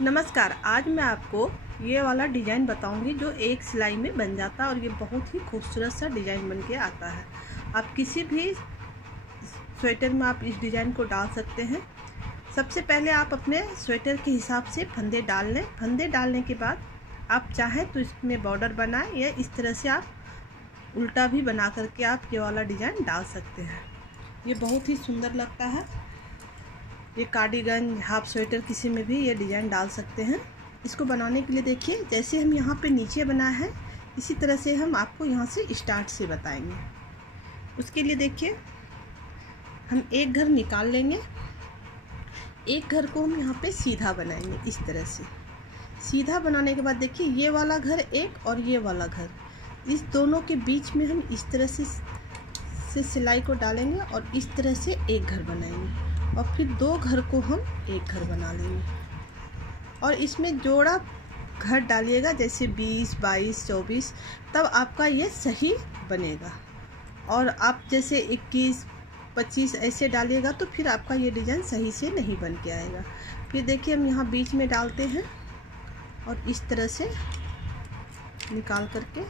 नमस्कार। आज मैं आपको ये वाला डिज़ाइन बताऊंगी जो एक सिलाई में बन जाता है और ये बहुत ही खूबसूरत सा डिज़ाइन बन के आता है। आप किसी भी स्वेटर में आप इस डिज़ाइन को डाल सकते हैं। सबसे पहले आप अपने स्वेटर के हिसाब से फंदे डाल लें। फंदे डालने के बाद आप चाहें तो इसमें बॉर्डर बनाएं या इस तरह से आप उल्टा भी बना करके आप ये वाला डिज़ाइन डाल सकते हैं। ये बहुत ही सुंदर लगता है। ये कार्डिगन, हाफ स्वेटर किसी में भी ये डिज़ाइन डाल सकते हैं। इसको बनाने के लिए देखिए, जैसे हम यहाँ पे नीचे बनाए हैं इसी तरह से हम आपको यहाँ से स्टार्ट से बताएंगे। उसके लिए देखिए, हम एक घर निकाल लेंगे। एक घर को हम यहाँ पे सीधा बनाएंगे इस तरह से। सीधा बनाने के बाद देखिए, ये वाला घर एक और ये वाला घर, इस दोनों के बीच में हम इस तरह से सिलाई को डालेंगे और इस तरह से एक घर बनाएंगे और फिर दो घर को हम एक घर बना लेंगे और इसमें जोड़ा घर डालिएगा, जैसे 20, 22, 24, तब आपका ये सही बनेगा। और आप जैसे 21, 25 ऐसे डालिएगा तो फिर आपका ये डिज़ाइन सही से नहीं बन के आएगा। फिर देखिए, हम यहाँ बीच में डालते हैं और इस तरह से निकाल करके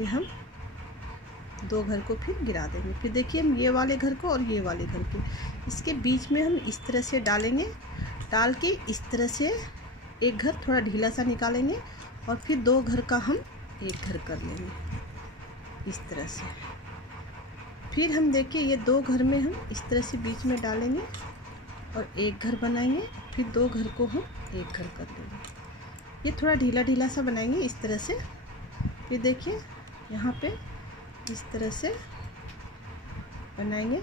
ये हम दो घर को फिर गिरा देंगे। फिर देखिए, हम ये वाले घर को और ये वाले घर को इसके बीच में हम इस तरह से डालेंगे। डाल के इस तरह से एक घर थोड़ा ढीला सा निकालेंगे और फिर दो घर का हम एक घर कर लेंगे इस तरह से। फिर हम देखिए, ये दो घर में हम इस तरह से बीच में डालेंगे और एक घर बनाएंगे। फिर दो घर को हम एक घर कर लेंगे। ये थोड़ा ढीला ढीला सा बनाएंगे इस तरह से। फिर देखिए, यहाँ पे इस तरह से बनाएंगे।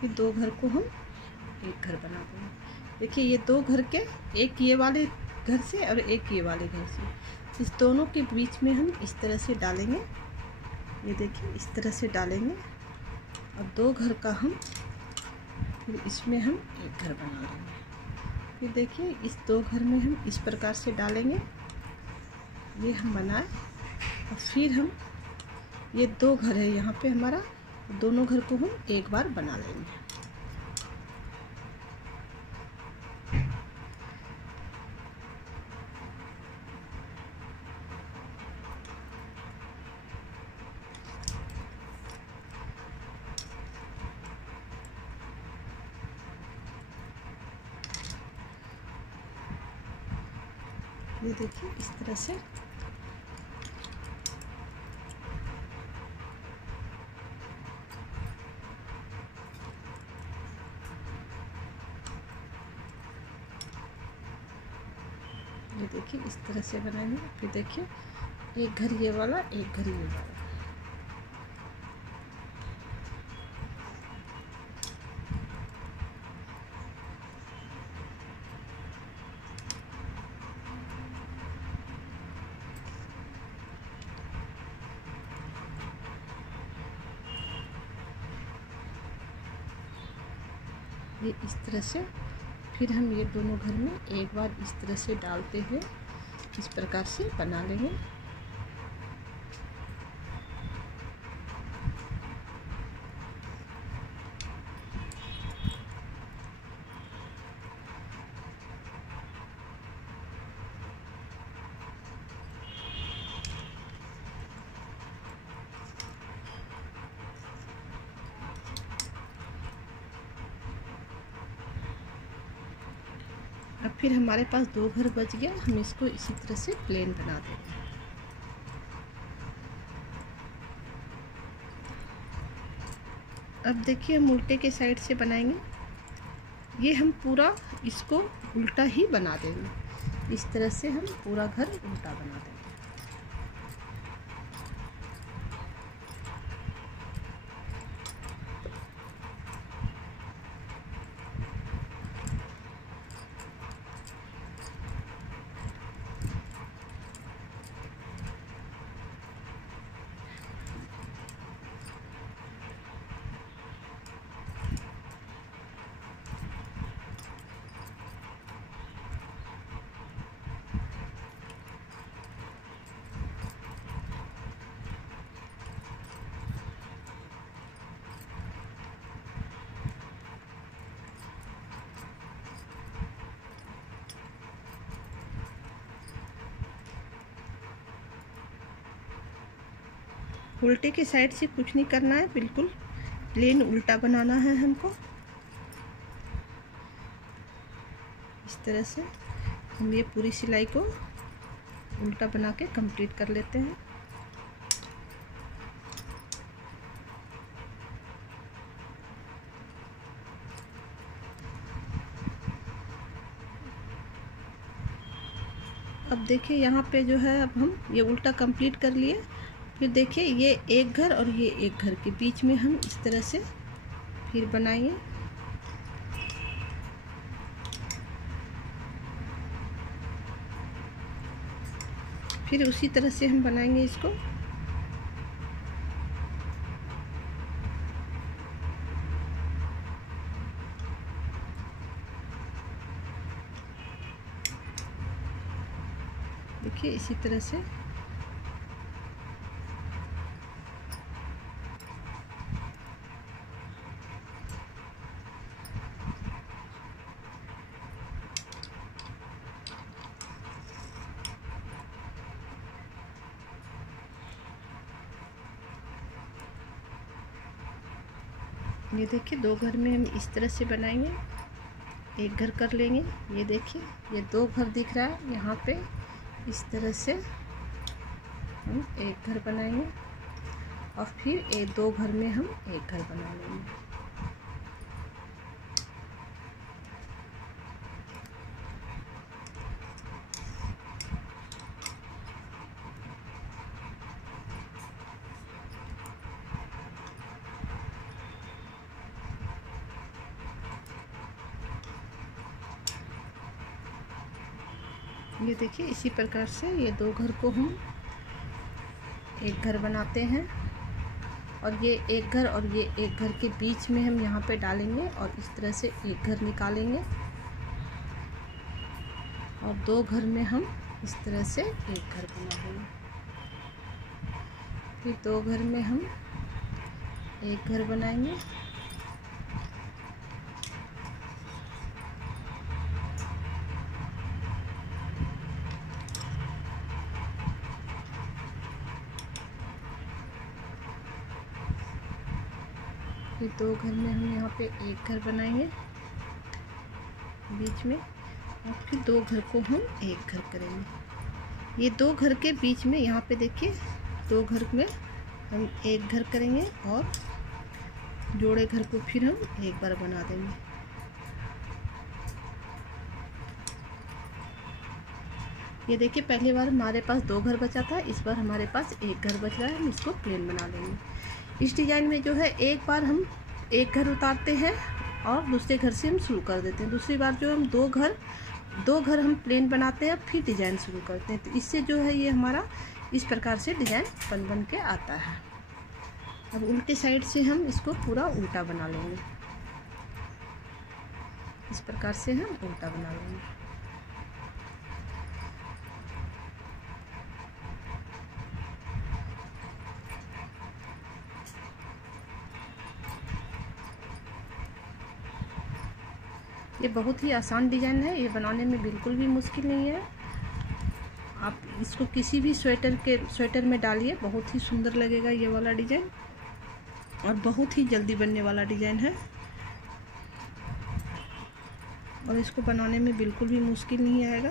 फिर दो घर को हम एक घर बना देंगे। देखिए, ये दो घर के, एक ये वाले घर से और एक ये वाले घर से, इस दोनों के बीच में हम इस तरह से डालेंगे। ये देखिए, इस तरह से डालेंगे और दो घर का हम फिर इसमें हम एक घर बना लेंगे। फिर देखिए, इस दो घर में हम इस प्रकार से डालेंगे। ये हम बनाए और फिर हम ये दो घर है यहाँ पे हमारा, दोनों घर को हम एक बार बना लेंगे। ये देखिए, इस तरह से ये देखिए, इस तरह से बनाएंगे। फिर देखिए, एक घर ये वाला, एक घर ये वाला। ये इस तरह से फिर हम ये दोनों घर में एक बार इस तरह से डालते हुए इस प्रकार से बना लेंगे। अब फिर हमारे पास दो घर बच गया, हम इसको इसी तरह से प्लेन बना देंगे। अब देखिए, हम उल्टे के साइड से बनाएंगे। ये हम पूरा इसको उल्टा ही बना देंगे। इस तरह से हम पूरा घर उल्टा बना देंगे। उल्टे के साइड से कुछ नहीं करना है, बिल्कुल प्लेन उल्टा बनाना है हमको। इस तरह से हम ये पूरी सिलाई को उल्टा बना के कंप्लीट कर लेते हैं। अब देखिए यहाँ पे जो है, अब हम ये उल्टा कंप्लीट कर लिए। फिर देखिए ये एक घर और ये एक घर के बीच में हम इस तरह से फिर बनाएंगे। फिर उसी तरह से हम बनाएंगे इसको। देखिए इसी तरह से ये देखिए 2 घर में हम इस तरह से बनाएंगे, एक घर कर लेंगे। ये देखिए ये 2 घर दिख रहा है यहाँ पे, इस तरह से हम एक घर बनाएंगे और फिर 2 घर में हम एक घर बना लेंगे। ये देखिए इसी प्रकार से ये 2 घर को हम एक घर बनाते हैं और ये एक घर और ये एक घर के बीच में हम यहाँ पे डालेंगे और इस तरह से एक घर निकालेंगे और 2 घर में हम इस तरह से एक घर बनाएंगे। फिर 2 घर में हम एक घर बनाएंगे फिर 2 घर में हम यहाँ पे एक घर बनाएंगे बीच में और फिर 2 घर को हम एक घर करेंगे। ये 2 घर के बीच में यहाँ पे देखिए 2 घर में हम एक घर करेंगे और जोड़े घर को फिर हम एक बार बना देंगे। ये देखिए पहली बार हमारे पास 2 घर बचा था, इस बार हमारे पास एक घर बच रहा है। हम इसको प्लेन बना लेंगे। इस डिज़ाइन में जो है एक बार हम एक घर उतारते हैं और दूसरे घर से हम शुरू कर देते हैं। दूसरी बार जो हम 2 घर हम प्लेन बनाते हैं, फिर डिज़ाइन शुरू करते हैं। तो इससे जो है ये हमारा इस प्रकार से डिज़ाइन बन के आता है। अब उल्टे साइड से हम इसको पूरा उल्टा बना लेंगे। इस प्रकार से हम उल्टा बना लेंगे। ये बहुत ही आसान डिज़ाइन है, ये बनाने में बिल्कुल भी मुश्किल नहीं है। आप इसको किसी भी स्वेटर में डालिए, बहुत ही सुंदर लगेगा ये वाला डिज़ाइन और बहुत ही जल्दी बनने वाला डिज़ाइन है और इसको बनाने में बिल्कुल भी मुश्किल नहीं आएगा।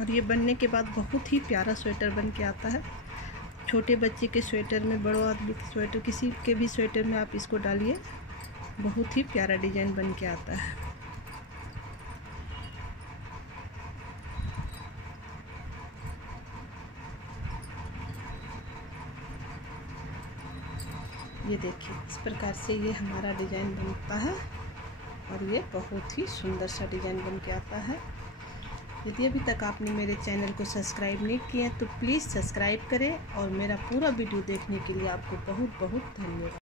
और ये बनने के बाद बहुत ही प्यारा स्वेटर बन के आता है। छोटे बच्चे के स्वेटर में, बड़ों आदमी के स्वेटर, किसी के भी स्वेटर में आप इसको डालिए, बहुत ही प्यारा डिज़ाइन बन के आता है। ये देखिए इस प्रकार से ये हमारा डिज़ाइन बनता है और ये बहुत ही सुंदर सा डिज़ाइन बन के आता है। यदि अभी तक आपने मेरे चैनल को सब्सक्राइब नहीं किया तो प्लीज़ सब्सक्राइब करें और मेरा पूरा वीडियो देखने के लिए आपको बहुत बहुत धन्यवाद।